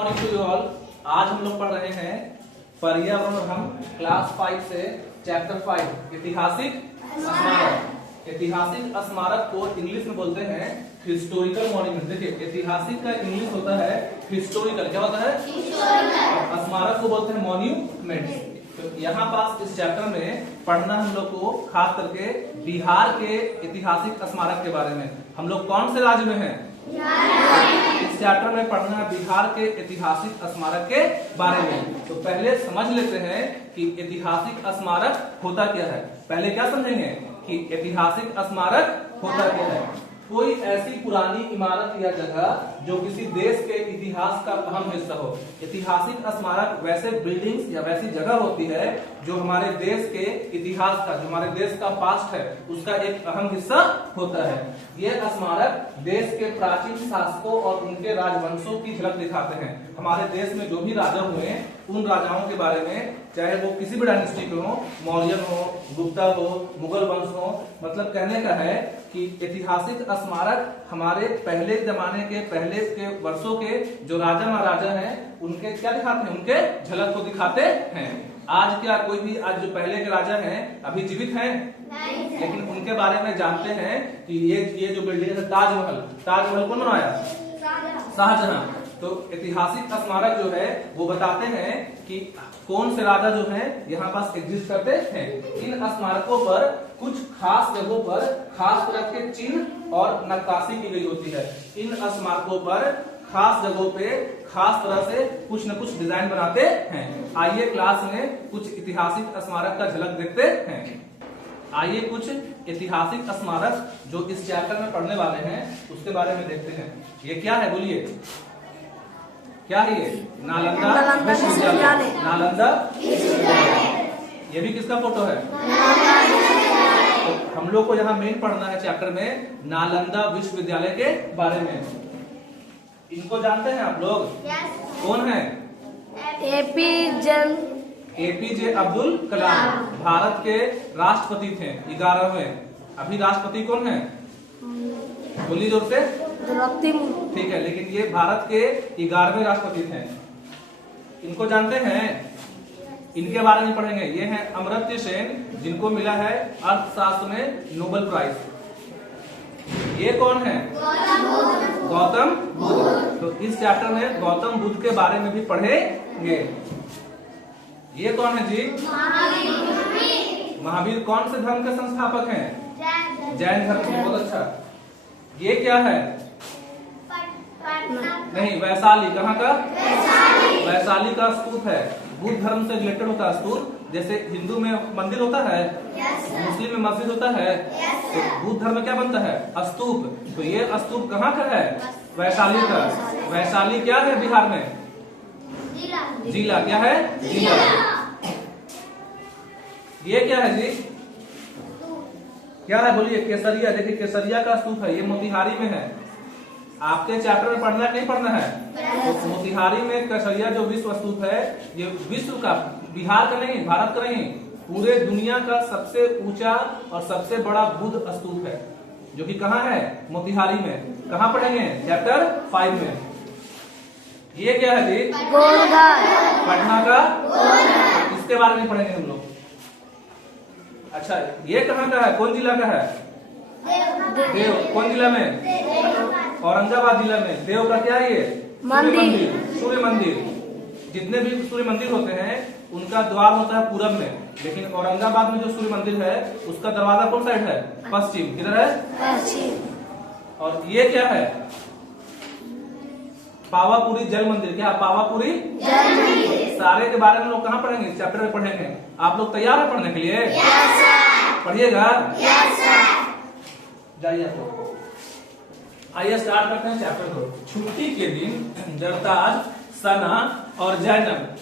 Morning to you all. आज हम लोग पढ़ रहे हैं पर्यावरण और हम क्लास 5 से चैप्टर 5 ऐतिहासिक स्मारक। ऐतिहासिक स्मारक को इंग्लिश में बोलते हैं हिस्टोरिकल मॉन्यूमेंट। देखिए ऐतिहासिक का इंग्लिश होता है हिस्टोरिकल, क्या होता है हिस्टोरिकल। स्मारक को बोलते हैं मॉन्यूमेंट। तो यहाँ पास इस चैप्टर में पढ़ना हम लोग को खास करके बिहार के ऐतिहासिक स्मारक के बारे में। हम लोग कौन से राज्य में हैं? इस चैप्टर में पढ़ना है बिहार के ऐतिहासिक स्मारक के बारे में। तो पहले समझ लेते हैं कि ऐतिहासिक स्मारक होता क्या है। पहले क्या समझेंगे कि ऐतिहासिक स्मारक होता क्या है। कोई ऐसी पुरानी इमारत या जगह जो किसी देश के इतिहास का अहम हिस्सा हो। ऐतिहासिक स्मारक वैसे बिल्डिंग्स या वैसी जगह होती है जो हमारे देश के इतिहास का, जो हमारे देश का पास्ट है, उसका एक अहम हिस्सा होता है। यह स्मारक देश के प्राचीन शासकों और उनके राजवंशों की झलक दिखाते हैं। हमारे देश में जो भी राजा हुए उन राजाओं के बारे में, चाहे वो किसी भी डायनेस्टी के हो, मौर्यन हो, गुप्ता हो, मुगल वंश हो, मतलब कहने का है कि ऐतिहासिक स्मारक हमारे पहले जमाने के, पहले के वर्षों के जो राजा महाराजा हैं उनके क्या दिखाते हैं, उनके झलक को दिखाते हैं। आज क्या कोई भी आज जो पहले के राजा हैं अभी जीवित हैं? नहीं। लेकिन उनके बारे में जानते हैं कि ये जो बिल्डिंग है ताजमहल कौन बनवाया? शाहजहां। तो ऐतिहासिक स्मारक जो है वो बताते हैं कि कौन से राजा जो हैं यहाँ पास एग्जिस्ट करते हैं। इन स्मारकों पर कुछ खास जगहों पर खास तरह के चिन्ह और नक्काशी की गई होती है। इन स्मारकों पर खास जगहों पे खास तरह से कुछ न कुछ डिजाइन बनाते हैं। आइए क्लास में कुछ ऐतिहासिक स्मारक का झलक देखते हैं। आइए कुछ ऐतिहासिक स्मारक जो इस चैप्टर में पढ़ने वाले हैं उसके बारे में देखते हैं। ये क्या है बोलिए, क्या है ये? नालंदा विश्वविद्यालय। नालंदा विश्वविद्यालय। ये भी किसका फोटो है? तो हम लोग को यहाँ मेन पढ़ना है चैप्टर में नालंदा विश्वविद्यालय के बारे में। इनको जानते हैं आप लोग? कौन है? एपीजे अब्दुल कलाम भारत के राष्ट्रपति थे, 11वें। अभी राष्ट्रपति कौन है? बोलिए जोर से। ठीक है, लेकिन ये भारत के 11वें राष्ट्रपति थे। इनको जानते हैं? इनके बारे में पढ़ेंगे। ये हैं अमर्त्य सेन, जिनको मिला है अर्थशास्त्र में नोबेल प्राइज। ये कौन है? गौतम बुद्ध। तो इस चैप्टर में गौतम बुद्ध के बारे में भी पढ़ेंगे। ये कौन है जी? महावीर कौन से धर्म के संस्थापक हैं? जैन धर्म के। बहुत अच्छा। ये क्या है? नहीं, वैशाली। कहाँ का? वैशाली का स्तूप है। बुद्ध धर्म से रिलेटेड होता है स्तूप। जैसे हिंदू में मंदिर होता है, मुस्लिम में मस्जिद होता है, तो बुद्ध धर्म में क्या बनता है? स्तूप। तो ये स्तूप कहाँ का है? वैशाली का। वैशाली क्या है बिहार में? जिला। क्या है? जिला। ये क्या है जी? क्या है बोलिए? केसरिया। देखिए केसरिया का स्तूप है, ये मोतिहारी में है। आपके चैप्टर में पढ़ना नहीं पढ़ना है? तो मोतिहारी में केसरिया जो विश्व स्तूप है, ये विश्व का, बिहार का नहीं, भारत का नहीं, पूरे दुनिया का सबसे ऊंचा और सबसे बड़ा बुद्ध स्तूप है, जो कि कहाँ है? मोतिहारी में। कहाँ पढ़ेंगे? चैप्टर 5 में। ये क्या है जी? पटना का। इसके बारे में पढ़ेंगे हम लोग। अच्छा, ये कहाँ का है? कौन जिला का है? देव। कौन जिला में? औरंगाबाद जिला में। देव का क्या है? ये मंदिर, सूर्य मंदिर। जितने भी सूर्य मंदिर होते हैं उनका द्वार होता है पूरब में, लेकिन औरंगाबाद में जो सूर्य मंदिर है उसका दरवाजा कौन साइड है? पश्चिम। किधर है? पश्चिम। और ये क्या है? पावापुरी जल मंदिर। क्या? पावापुरी जल मंदिर। सारे के बारे में लोग कहाँ पढ़ेंगे? चैप्टर में पढ़ेंगे। आप लोग तैयार है पढ़ने के लिए? पढ़िएगा। जाइए आप लोग। आइए स्टार्ट करते हैं चैप्टर को। छुट्टी के दिन जरताज, सना और जैनब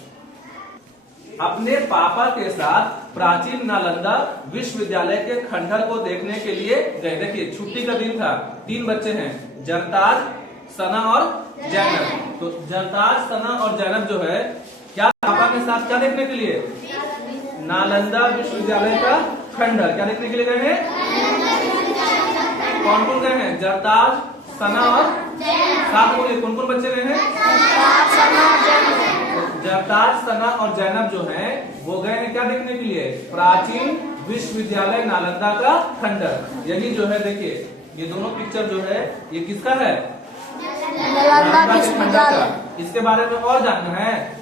अपने पापा के साथ प्राचीन नालंदा विश्वविद्यालय के खंडहर को देखने के लिए गए। देखिए छुट्टी का दिन था, 3 बच्चे हैं, जरताज, सना और जैनब। तो जरताज, सना और जैनब जो है क्या पापा के साथ क्या देखने के लिए? नालंदा विश्वविद्यालय का खंडहर क्या देखने के लिए गए हैं? कौन कौन गए हैं? जरताज, सना और साथ बोलिए कौन कौन बच्चे गए हैं? जबताज, सना और जैनब जो हैं वो गए हैं क्या देखने के लिए? प्राचीन विश्वविद्यालय नालंदा का खंडर। यही जो है देखिए ये दोनों पिक्चर जो है ये किसका है? नालंदा विश्वविद्यालय। इसके बारे में और जानना है?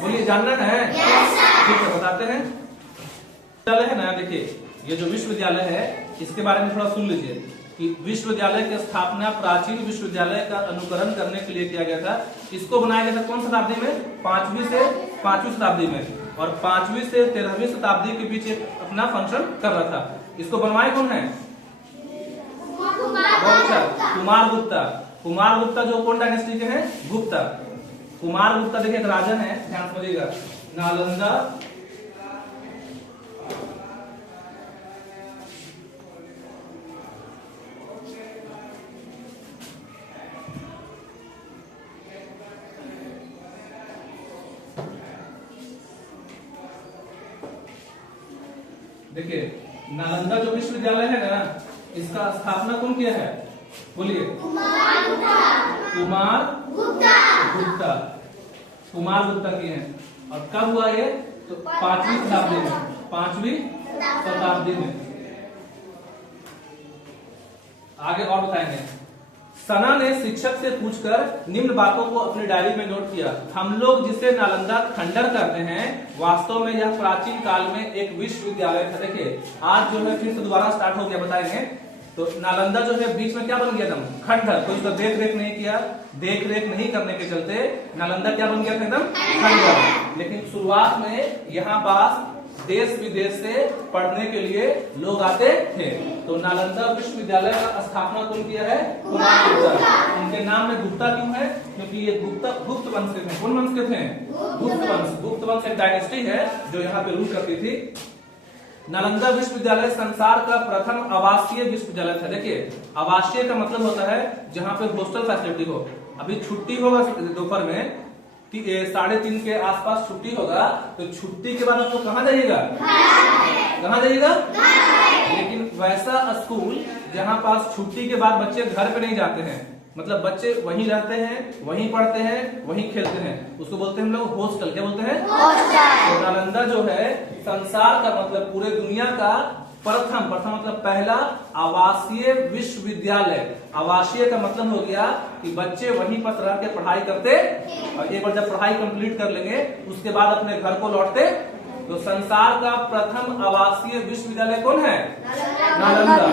बोलिए जानना है? ठीक है बताते हैं। विश्वविद्यालय है ना, देखिए ये जो विश्वविद्यालय है इसके बारे में थोड़ा सुन लीजिए कि विश्वविद्यालय की स्थापना प्राचीन विश्वविद्यालय का अनुकरण करने के लिए किया गया था। इसको बनाया गया था कौन शताब्दी में? 5वीं शताब्दी में, और 5वीं से 13वीं शताब्दी के बीच एक अपना फंक्शन कर रहा था। इसको बनवाए कौन है? कुमार गुप्ता। कुमार गुप्ता जो कौन डायनेस्टी के हैं? गुप्ता। कुमार गुप्ता देखिए एक राजा है, ध्यान समझिएगा। नालंदा देखिए नालंदा जो विश्वविद्यालय है ना इसका स्थापना कौन किया है? बोलिए। कुमार गुप्ता। कुमार गुप्ता किए हैं। और कब हुआ ये? तो 5वीं शताब्दी में। 5वीं शताब्दी में। आगे और बताएंगे। सना ने शिक्षक से पूछकर निम्न बातों को अपनी डायरी में नोट किया। हम लोग जिसे नालंदा खंडर करते हैं वास्तव में यह प्राचीन काल में एक विश्वविद्यालय था। देखिए आज जो है फिर से दोबारा स्टार्ट हो गया, बताएंगे। तो नालंदा जो है बीच में क्या बन गया एकदम? खंडर। कोई उसका देख रेख नहीं किया, देख रेख नहीं करने के चलते नालंदा क्या बन गया था? एकदम खंडर। लेकिन शुरुआत में यहाँ पास देश विदेश से पढ़ने के लिए लोग आते थे। तो नालंदा विश्वविद्यालय का स्थापना कौन किया है? कुमार गुप्ता। उनके नाम में गुप्ता क्यों है? क्योंकि ये गुप्त वंश के थे। कौन वंश के थे? गुप्त वंश। गुप्त वंश एक डायनेस्टी है जो यहाँ पे रूल करती थी। नालंदा विश्वविद्यालय संसार का प्रथम आवासीय विश्वविद्यालय था। देखिए आवासीय का मतलब होता है जहाँ पे हॉस्टल फैसिलिटी हो। अभी छुट्टी होगा दोपहर में 3:30 के आसपास छुट्टी होगा, तो छुट्टी के बाद आप लोग कहाँ जाइएगा? कहाँ जाइएगा? लेकिन वैसा स्कूल जहाँ पास छुट्टी के बाद बच्चे घर पे नहीं जाते हैं, मतलब बच्चे वहीं रहते हैं, वहीं पढ़ते हैं, वहीं खेलते हैं, उसको बोलते हैं हम लोग हॉस्टल। क्या बोलते हैं? हॉस्टल। तो नालंदा जो है संसार का मतलब पूरे दुनिया का प्रथम मतलब पहला आवासीय विश्वविद्यालय। आवासीय का मतलब हो गया कि बच्चे वहीं पर रह के पढ़ाई करते और एक बार जब पढ़ाई कंप्लीट कर लेंगे उसके बाद अपने घर को लौटते। तो संसार का प्रथम आवासीय विश्वविद्यालय कौन है? नालंदा।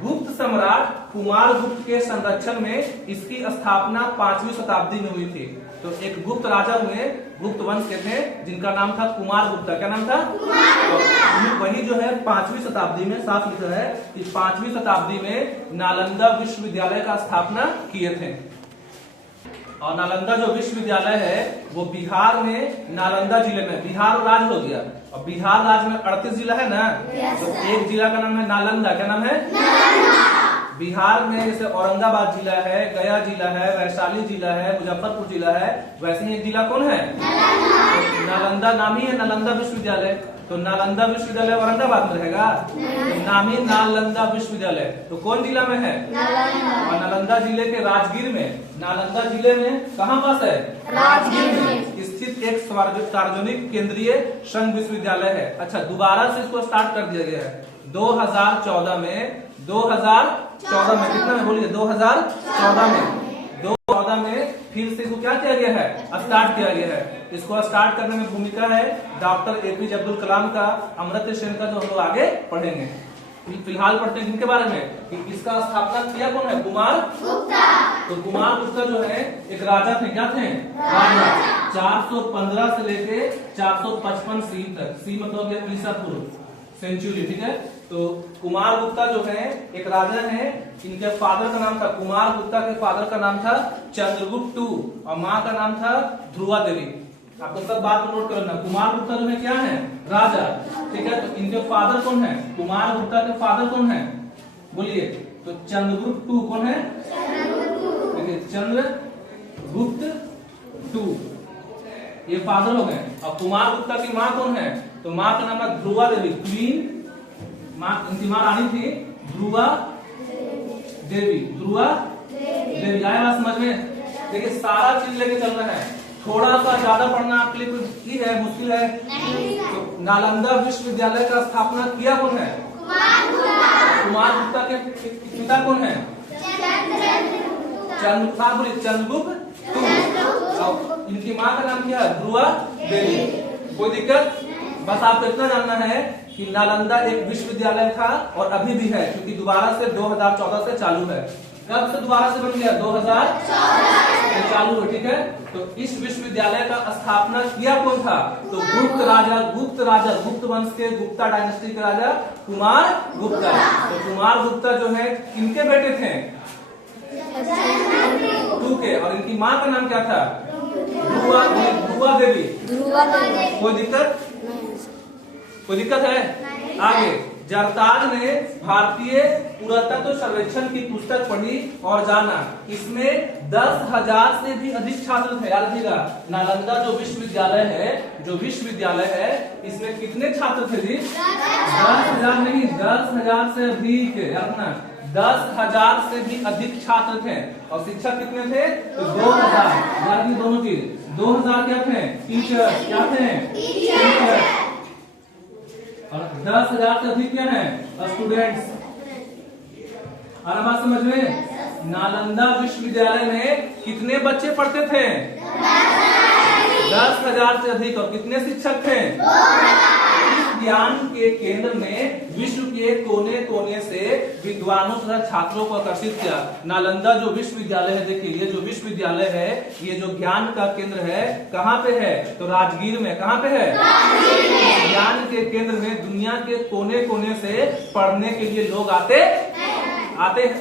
गुप्त सम्राट कुमार गुप्त के संरक्षण में इसकी स्थापना 5वीं शताब्दी में हुई थी। तो एक गुप्त राजा हुए, गुप्त वंश के थे, जिनका नाम था कुमार गुप्ता। क्या नाम था? तो वही जो है 5वीं शताब्दी में साफ लिखा है कि 5वीं शताब्दी में नालंदा विश्वविद्यालय का स्थापना किए थे। और नालंदा जो विश्वविद्यालय है वो बिहार में नालंदा जिले में, बिहार राज्य हो गया, और बिहार राज्य में 38 जिला है ना, तो एक जिला का नाम है नालंदा। क्या नाम है? बिहार में जैसे औरंगाबाद जिला है, गया जिला है, वैशाली जिला है, मुजफ्फरपुर जिला है, वैसे ही एक जिला कौन है? नालंदा। नाम ही है नालंदा विश्वविद्यालय। तो नालंदा विश्वविद्यालय औरंगाबाद में रहेगा, तो नाम ही नालंदा विश्वविद्यालय। तो कौन जिला में है? और नालंदा जिले के राजगीर में। नालंदा जिले में कहाँ पास है? राजगीर में स्थित एक सार्वजनिक केंद्रीय संघ विश्वविद्यालय है। अच्छा दोबारा से इसको स्टार्ट कर दिया गया है 2014 में। 2014 में कितना में बोलिए? 2014 में फिर से इसको क्या किया गया है? स्टार्ट किया गया है। इसको स्टार्ट करने में भूमिका है डॉक्टर APJ अब्दुल कलाम का, अमर्त्य सेन का, जो हम लोग आगे पढ़ेंगे। फिलहाल पढ़ते हैं जिनके बारे में कि इसका स्थापना किया कौन है? कुमार गुप्ता। तो कुमार गुप्ता जो है एक राजा थे। क्या थे? राजा। 415 से लेके 455 सी तक। सी मतलब ईसा पूर्व सेंचुरी। ठीक है। तो कुमार गुप्ता जो है एक राजा है। इनके फादर का नाम था, कुमार गुप्ता के फादर का नाम था चंद्रगुप्त II और माँ का नाम था ध्रुवा देवी। आपको सब बात को नोट करना। कुमार गुप्ता जो है क्या है? राजा। ठीक है। तो इनके फादर कौन है? कुमार गुप्ता के फादर कौन है? बोलिए। तो चंद्रगुप्त II कौन है? देखिए चंद्रगुप्त II ये फादर हो गए। और कुमार गुप्ता की माँ कौन है? तो माँ का नाम है ध्रुवा देवी, क्वीन। माँ इनकी माँ रानी थी ध्रुवा देवी। ध्रुवा देवी। आया बात समझ में? देखिए सारा चीज लेके चलना है। थोड़ा सा ज्यादा पढ़ना आपके लिए कुछ ही है, मुश्किल है? तो नालंदा विश्वविद्यालय का स्थापना किया कौन है? कुमार गुप्ता के पिता कौन है? चंद्रगुप्त। इनकी माँ का नाम क्या है? ध्रुवा देवी। कोई दिक्कत? बस आपको इतना जानना है कि नालंदा एक विश्वविद्यालय था और अभी भी है, क्योंकि दोबारा से 2014 से चालू है। कब से दोबारा से बन गया? 2014 से चालू है, ठीक है। तो इस विश्वविद्यालय का स्थापना किया कौन था? तो गुप्त वंश के, गुप्ता डायनेस्टी के राजा कुमार गुप्ता। तो कुमार गुप्ता जो है इनके बेटे थे टू के, और इनकी माँ का नाम क्या था? ध्रुवा देवी। कोई दिक्कत? कोई दिक्कत है? आगे जरताज ने भारतीय पुरातत्व सर्वेक्षण की पुस्तक पढ़ी और जाना, इसमें 10,000 से भी अधिक छात्र थे। याद रखिएगा, नालंदा जो विश्वविद्यालय है इसमें कितने छात्र थे जी? 10,000 नहीं, 10,000 से अधिक। याद रखना, 10,000 से भी अधिक छात्र थे। और शिक्षक कितने थे? तो 2,000। दोनों चीज 2,000 क्या थे? टीचर। क्या थे? टीचर। और 10,000 से अधिक क्या है? स्टूडेंट्स। और बात समझ में? नालंदा विश्वविद्यालय में कितने बच्चे पढ़ते थे? 10,000 से अधिक। और कितने शिक्षक थे? इस ज्ञान के केंद्र में विश्व के कोने कोने से विद्वानों तथा छात्रों को आकर्षित किया। नालंदा जो विश्वविद्यालय है, देखिए ये जो विश्वविद्यालय है, ये जो ज्ञान का केंद्र है, कहाँ पे है? तो राजगीर में। कहाँ पे है? ज्ञान के केंद्र में दुनिया के कोने कोने से पढ़ने के लिए लोग आते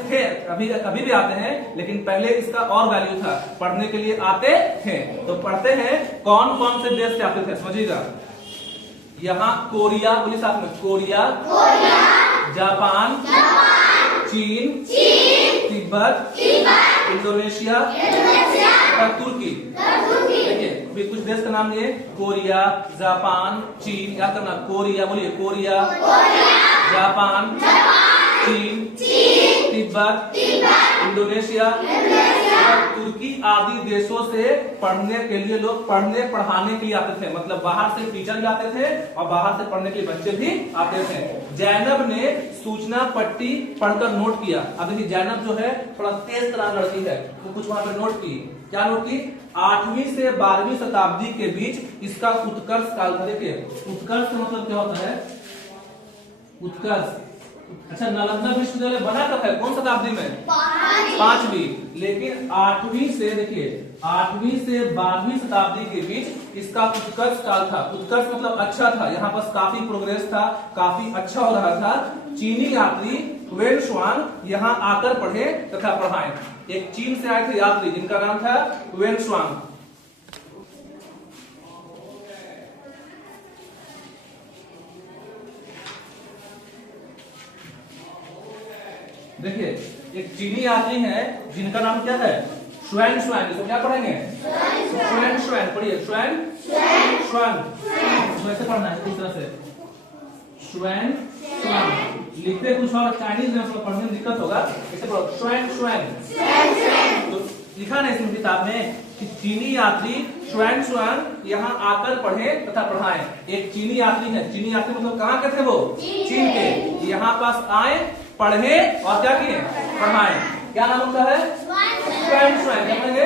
थे। अभी भी आते हैं, लेकिन पहले इसका और वैल्यू था, पढ़ने के लिए आते थे। तो पढ़ते हैं कौन कौन से देश से आते थे, समझिएगा। यहाँ कोरिया, बोलिए साथ में, कोरिया, जापान, चीन, तिब्बत, इंडोनेशिया, तुर्की। देखिए अभी कुछ देश का नाम लिए, कोरिया, जापान, चीन। याद करना, कोरिया, बोलिए कोरिया, जापान, चीन, तिब्बत, इंडोनेशिया, तुर्की आदि देशों से पढ़ने के लिए लोग पढ़ाने के लिए आते थे। मतलब बाहर से टीचर भी आते थे और बाहर से पढ़ने के लिए बच्चे भी आते थे। जैनब ने सूचना पट्टी पढ़कर नोट किया। अब देखिए जैनब जो है थोड़ा तेज तरह लड़की है, तो कुछ वहां पे नोट की। क्या नोट की? 8वीं से 12वीं शताब्दी के बीच इसका उत्कर्ष काल था। देखिए उत्कर्ष का मतलब क्या होता है? उत्कर्ष। अच्छा, नालंदा विश्वविद्यालय बना कब है? कौन शताब्दी में? 5वीं। लेकिन 8वीं से, देखिए 8वीं से 12वीं शताब्दी के बीच इसका उत्कर्ष काल था। उत्कर्ष मतलब अच्छा था, यहाँ पर काफी प्रोग्रेस था, काफी अच्छा हो रहा था। चीनी यात्री वेन शुआंग यहाँ आकर पढ़े तथा पढ़ाए। एक चीन से आए थे यात्री जिनका नाम था वेन शुआंग। देखिए एक चीनी यात्री है जिनका नाम क्या है? शुआन शुआन। इसको क्या पढ़ेंगे? शुआन शुआन। पढ़िए शुआन शुआन। वैसे पढ़ना है इस तरह से, शुआन शुआन। लिखते कुछ और चाइनीज में, उसको पढ़ने में दिक्कत होगा, इसे पढ़ो शुआन शुआन। तो लिखा ना इसमें किताब में कि चीनी यात्री शुआन शुआन यहाँ आकर पढ़े तथा पढ़ाए। एक चीनी यात्री है, चीनी यात्री मतलब कहाँ के थे वो? चीन के। यहाँ पास आए, पढ़े और क्या किए? पढ़ाए। क्या नाम होता है? शुआन शुआन। क्या पढ़ेंगे?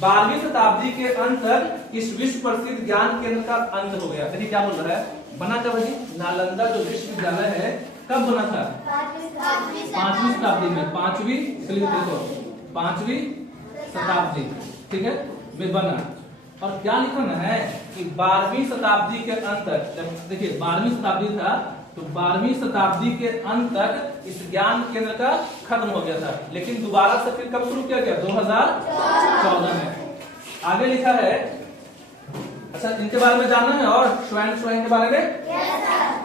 12वीं शताब्दी के अंत तक इस विश्व प्रसिद्ध ज्ञान केंद्र का अंत हो गया। देखिए क्या बोल रहा है? बना कब है? नालंदा जो विश्वविद्यालय है कब बना था? 5वीं शताब्दी में। 5वीं, चलिए देखो 5वीं शताब्दी, ठीक है, में बना। और क्या लिखना है कि 12वीं शताब्दी के अंत तक, जब देखिए 12वीं शताब्दी था तो 12वीं शताब्दी के अंत तक इस ज्ञान केंद्र का खत्म हो गया था। लेकिन दोबारा से फिर कब शुरू किया गया? 2014 में। आगे लिखा है, अच्छा इनके बारे में जानना है और शुआन शुआन के बारे में।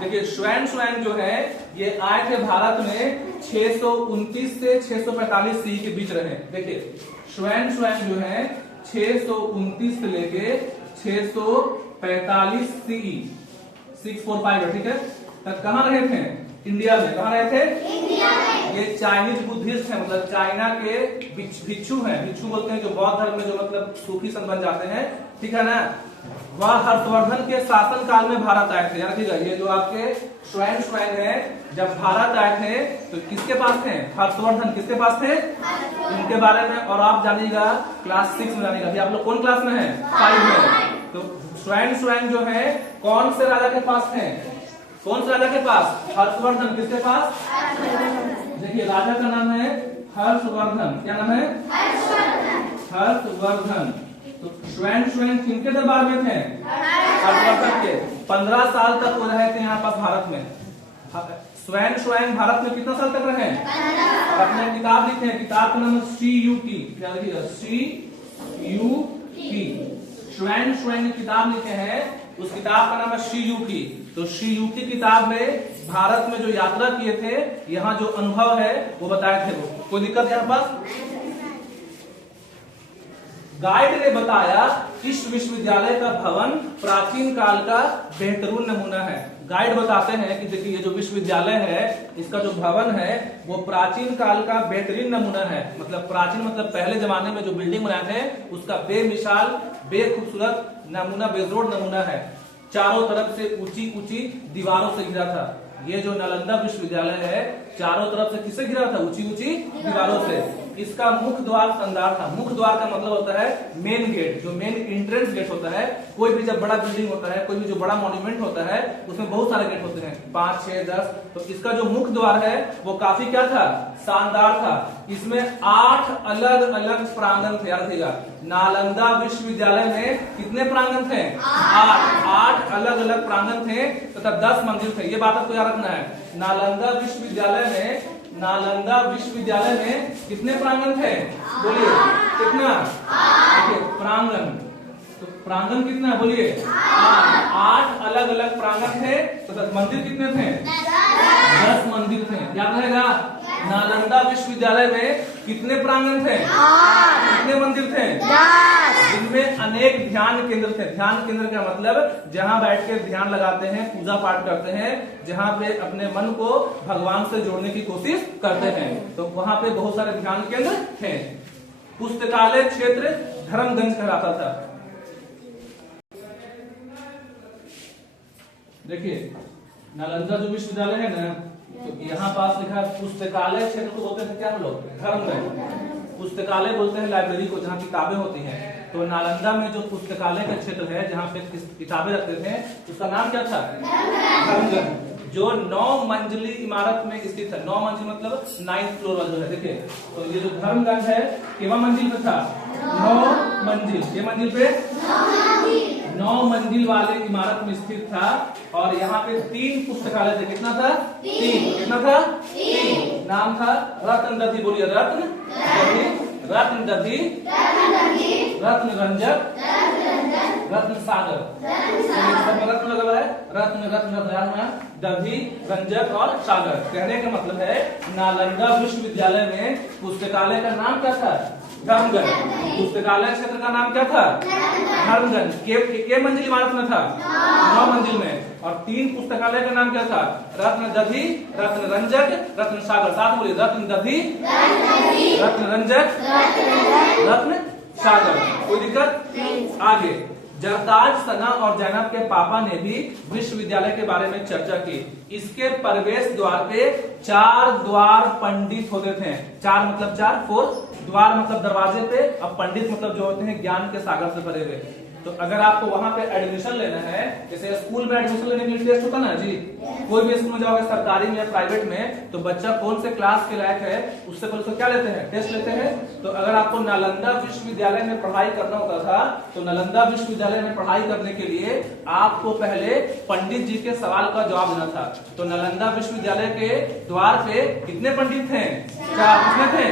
देखिए शुआन शुआन जो है ये आए थे भारत में 629 से 645 सी के बीच रहे। देखिए शुआन शुआन जो है 629 से लेके 645 सी 645 है, ठीक है, तब कहाँ रहे थे? इंडिया में। कहाँ रहे थे? इंडिया में। ये चाइनीज बुद्धिस्ट है, मतलब चाइना के भिक्षु हैं। भिक्षु बोलते हैं जो बौद्ध धर्म में जो मतलब सूफी संत बन जाते हैं, ठीक है ना। वह हर्षवर्धन के शासन काल में भारत आए थे। याद रखिएगा, ये जो आपके स्वयं है, जब भारत आए थे तो किसके पास थे? हर्षवर्धन किसके पास थे? इनके बारे में। और आप जानिएगा क्लास 6 में जानिएगा। आप लोग कौन क्लास में है? 5 में। तो स्वयं जो है कौन से राजा के पास थे? कौन से राजा के पास? हर्षवर्धन। किसके पास? देखिए राजा का नाम है हर्षवर्धन। क्या नाम है? हर्षवर्धन। तो स्वयं किनके दरबार में थे? हर्षवर्धन के। 15 साल तक वो रहे थे यहाँ पास भारत में। स्वयं भारत में कितना साल तक रहे? अपने किताब लिखे हैं, किताब का नाम है CUT। क्या लिखिएगा? CUT। स्वयं किताब लिखे हैं, उस किताब का नाम है CUT। तो CUT किताब में भारत में जो यात्रा किए थे, यहाँ जो अनुभव है वो बताए थे। वो कोई दिक्कत यहाँ पास? गाइड ने बताया इस विश्वविद्यालय का भवन प्राचीन काल का बेहतरीन नमूना है। गाइड बताते हैं कि देखिए ये जो विश्वविद्यालय है, इसका जो भवन है वो प्राचीन काल का बेहतरीन नमूना है। मतलब प्राचीन मतलब पहले जमाने में जो बिल्डिंग बनाए थे उसका बेमिसाल बेखूबसूरत नमूना, बेजोड़ नमूना है। चारों तरफ से ऊंची ऊंची दीवारों से घिरा था। ये जो नालंदा विश्वविद्यालय है चारों तरफ से किससे घिरा था? ऊंची ऊंची दीवारों से। इसका मुख्य द्वार शानदार था। मुख्य द्वार का मतलब होता है मेन गेट, जो मेन एंट्रेंस गेट होता है। कोई भी जब बड़ा बिल्डिंग होता है, कोई भी जो बड़ा मॉन्यूमेंट होता है, उसमें बहुत सारे गेट होते हैं, 5, 6, 10। तो इसका जो मुख्य द्वार है वो काफी क्या था? शानदार था। इसमें 8 अलग अलग प्रांगण थे। याद रखिएगा, नालंदा विश्वविद्यालय में कितने प्रांगण थे? 8 अलग अलग प्रांगण थे तथा 10 मंदिर थे। ये बात आपको याद रखना है। नालंदा विश्वविद्यालय में कितने प्रांगण थे? बोलिए कितना? देखिए प्रांगण, तो प्रांगण कितना है? बोलिए 8 अलग अलग प्रांगण थे। तो मंदिर कितने थे? 10 मंदिर थे। याद रहेगा, नालंदा विश्वविद्यालय में कितने प्रांगण थे? कितने मंदिर थे? इनमें अनेक ध्यान केंद्र थे। ध्यान केंद्र का मतलब जहां बैठ के ध्यान लगाते हैं, पूजा पाठ करते हैं, जहां पे अपने मन को भगवान से जोड़ने की कोशिश करते हैं। तो वहां पे बहुत सारे ध्यान केंद्र थे। पुस्तकालय क्षेत्र धर्मगंज कहलाता था। देखिए नालंदा जो विश्वविद्यालय है ना, तो यहाँ पास लिखा है पुस्तकालय क्षेत्र को बोलते हैं क्या हम लोग? धर्मगंज। पुस्तकालय बोलते हैं लाइब्रेरी को, जहाँ किताबें होती हैं। तो नालंदा में जो पुस्तकालय का क्षेत्र है जहाँ पे किताबें रखते थे, उसका नाम क्या था? धर्मगंज। जो 9 मंजिली इमारत में स्थित है। 9 मंजिल मतलब 9th फ्लोर जो है। देखिए तो ये जो धर्मगंज है कितना मंजिल पे था? 9 मंजिल। ये मंजिल पे 9 मंजिल वाले इमारत में स्थित था। और यहाँ पे 3 पुस्तकालय थे। कितना था? 3। कितना था? 3। नाम था रत्न दधी। बोलिए रत्न दधी, रत्न रंजक, रत्न सागर। रत्न लगा हुआ है, रत्न दधी, रंजक और सागर। कहने का मतलब है नालंदा विश्वविद्यालय में पुस्तकालय का नाम क्या था? धर्मगंज। पुस्तकालय क्षेत्र का नाम क्या था? धर्मगंज। के मंजिल इमारत में था? 9 मंजिल में। और 3 पुस्तकालय का नाम क्या था? रत्न दधी, रत्न रंजक, रत्न सागर। साथ बोलिए रत्न दधी, रत्न रंजक, रत्न सागर। कोई दिक्कत? आगे जरताज सना और जैनब के पापा ने भी विश्वविद्यालय के बारे में चर्चा की। इसके प्रवेश द्वार पे 4 द्वार पंडित होते थे। 4 मतलब 4 द्वार मतलब दरवाजे पे, अब पंडित मतलब जो होते हैं ज्ञान के सागर से भरे हुए। तो अगर आपको वहां पे एडमिशन लेना है, जैसे स्कूल में एडमिशन लेने के लिए टेस्ट होता ना जी, कोई भी स्कूल में जाओगे सरकारी में या प्राइवेट में, तो बच्चा कौन से क्लास के लायक है उससे पहले तो क्या लेते हैं? टेस्ट लेते हैं। तो अगर आपको नालंदा विश्वविद्यालय में पढ़ाई करना होता था, तो नालंदा विश्वविद्यालय में पढ़ाई करने के लिए आपको पहले पंडित जी के सवाल का जवाब देना था। तो नालंदा विश्वविद्यालय के द्वार पे कितने पंडित थे? 4। कितने थे?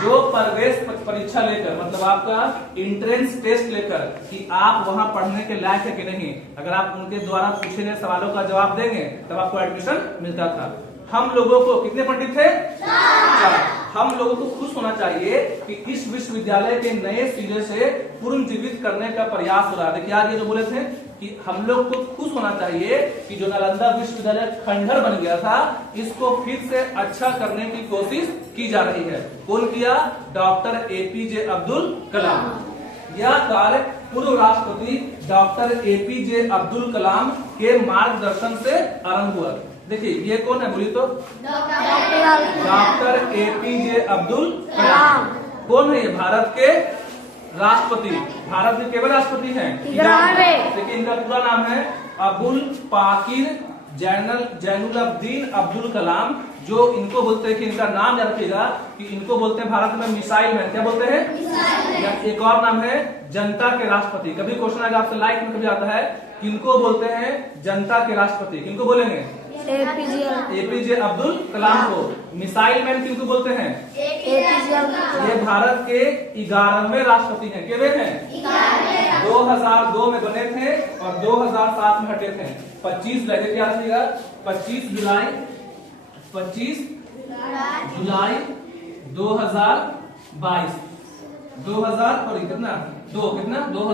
जो प्रवेश परीक्षा लेकर, मतलब आपका एंट्रेंस टेस्ट लेकर कि आप वहां पढ़ने के लायक है कि नहीं, अगर आप उनके द्वारा पूछे गए सवालों का जवाब देंगे तब आपको एडमिशन मिलता था। हम लोगों को कितने पंडित थे? 4। हम लोगों को खुश होना चाहिए कि इस विश्वविद्यालय के नए सिरे से पुनर्जीवित करने का प्रयास हो रहा है। देखिए आगे जो बोले थे कि हम लोग को खुश होना चाहिए कि जो नालंदा विश्वविद्यालय खंडहर बन गया था, इसको फिर से अच्छा करने की कोशिश की जा रही है। कौन किया? Doctor APJ Abdul Kalam. यह कार्य पूर्व राष्ट्रपति डॉक्टर एपीजे अब्दुल कलाम के मार्गदर्शन से आरंभ हुआ। देखिए ये कौन है बोलिए तो? Doctor APJ Abdul Kalam. कौन है ये? भारत के राष्ट्रपति, भारत के केवल राष्ट्रपति हैं। देखिए इनका पूरा नाम है अबुल पाकिर जैनुलब्दीन अब्दुल कलाम। जो इनको बोलते हैं कि इनका नाम याद रखिएगा कि इनको बोलते हैं भारत में मिसाइल मैन। क्या बोलते हैं? एक और नाम है जनता के राष्ट्रपति। कभी क्वेश्चन आएगा आपसे लाइफ में कभी आता है, किनको बोलते हैं जनता के राष्ट्रपति? किनको बोलेंगे? एपीजे अब्दुल कलाम को। मिसाइल मैन किनको बोलते हैं? ये भारत के 11वें राष्ट्रपति हैं। कितने हैं? 2002 में बने थे और 2007 में हटे थे। 25 जुलाई क्या रखिएगा? 25 जुलाई 2022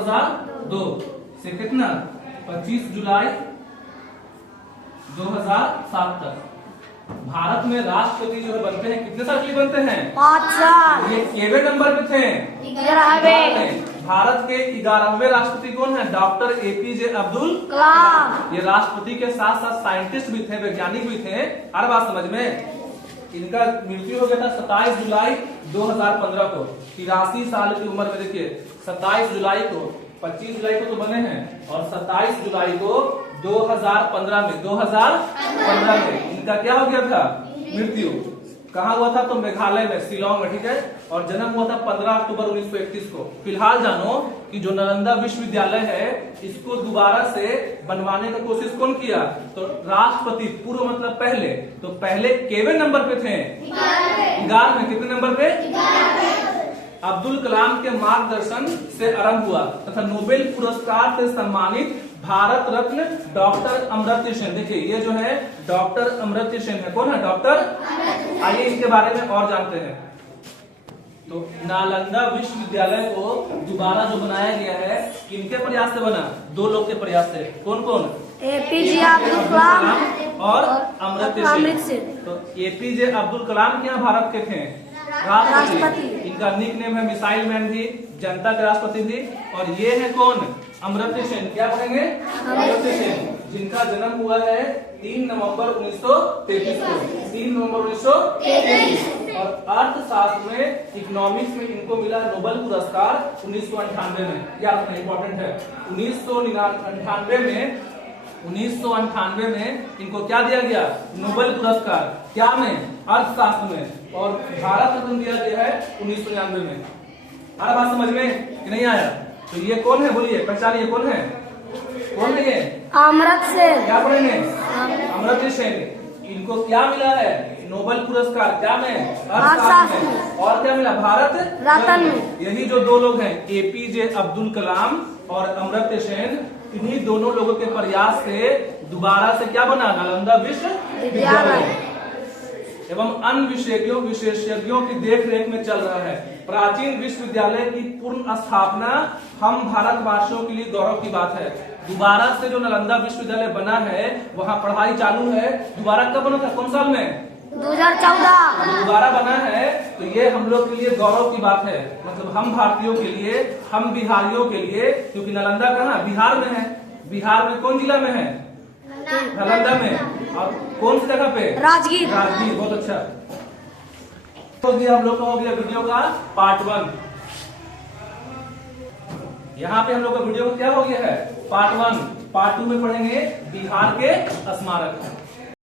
2002 से कितना 25 जुलाई 2007 तक भारत में राष्ट्रपति जो बनते हैं कितने साल के लिए बनते हैं? 5 साल। ये केवे नंबर पे थे? 11वें। भारत के 11वें राष्ट्रपति कौन है? Doctor APJ Abdul Kalam. ये राष्ट्रपति के साथ साथ साइंटिस्ट भी थे, वैज्ञानिक भी थे। हर बात समझ में। इनका मृत्यु हो गया था 27 जुलाई 2015 को, 83 साल की उम्र में। देखिए 27 जुलाई को, 25 जुलाई को तो बने हैं और 27 जुलाई को 2015 में इनका क्या हो गया था? मृत्यु। कहाँ हुआ था? तो मेघालय में, शिलोंग में, ठीक है। और जन्म हुआ था 15 अक्टूबर 1931 को। फिलहाल जानो कि जो नालंदा विश्वविद्यालय है, इसको दोबारा से बनवाने का कोशिश कौन किया? तो राष्ट्रपति। पूर्व मतलब पहले। तो पहले केवे नंबर पे थे? 11 में। कितने नंबर पे? अब्दुल कलाम के मार्गदर्शन से आरंभ हुआ तथा नोबेल पुरस्कार से सम्मानित भारत रत्न डॉक्टर अमर्त्य सेन। देखिए ये जो है डॉक्टर अमर्त्य सेन है। कौन है? डॉक्टर। आइए इनके बारे में और जानते हैं। तो नालंदा विश्वविद्यालय को दोबारा जो बनाया गया है, किनके प्रयास से बना? 2 लोग के प्रयास से। कौन कौन? एपीजे अब्दुल कलाम और अमर्त्य सेन। तो एपीजे अब्दुल कलाम क्या भारत के थे? राष्ट्रपति। इनका निक नेम है मिसाइल मैन भी, जनता के राष्ट्रपति भी। और ये है कौन? अमर्त्य सेन। क्या पढ़ेंगे? अमर्त्य सेन, जिनका जन्म हुआ है 3 नवंबर 1933 को। 3 नवंबर 1933। और अर्थशास्त्र में, इकोनॉमिक्स में इनको मिला नोबेल पुरस्कार 1998 में। याद रखना इंपॉर्टेंट है। 1998 में इनको क्या दिया गया? नोबेल पुरस्कार। क्या में? अर्थशास्त्र में। और भारत रत्न दिया गया है 1999 में। हर बात समझ में कि नहीं आया? तो ये कौन है बोलिए, पहचानिए कौन है? कौन है ये? अमर्त्य सेन। क्या पढ़ेंगे? अमर्त्य सेन। इनको क्या मिला है? नोबेल पुरस्कार। क्या में? अर्थशास्त्र में। और क्या मिला? भारत रत्न। यही जो 2 लोग हैं, एपीजे अब्दुल कलाम और अमर्त्य सेन, इन्हीं दोनों लोगों के प्रयास से दोबारा से क्या बना? नालंदा विश्वविद्यालय। एवं अन्य विशेषज्ञों की देखरेख में चल रहा है। प्राचीन विश्वविद्यालय की पूर्ण स्थापना हम भारतवासियों के लिए गौरव की बात है। दोबारा से जो नालंदा विश्वविद्यालय बना है, वहाँ पढ़ाई चालू है। दोबारा कब बना था? कौन साल में? 2014। दोबारा बना है। तो ये हम लोग के लिए गौरव की बात है। मतलब हम भारतीयों के लिए, हम बिहारियों के लिए, क्योंकि नालंदा कहाँ? बिहार में है। बिहार में कौन जिला में है? नालंदा में। और कौन सी जगह पे? राजगीर। राजगीर। बहुत अच्छा। तो ये हम लोग का हो गया वीडियो का पार्ट 1। यहाँ पे हम लोग का वीडियो क्या हो गया है? पार्ट 1। पार्ट 2 में पढ़ेंगे बिहार के स्मारक।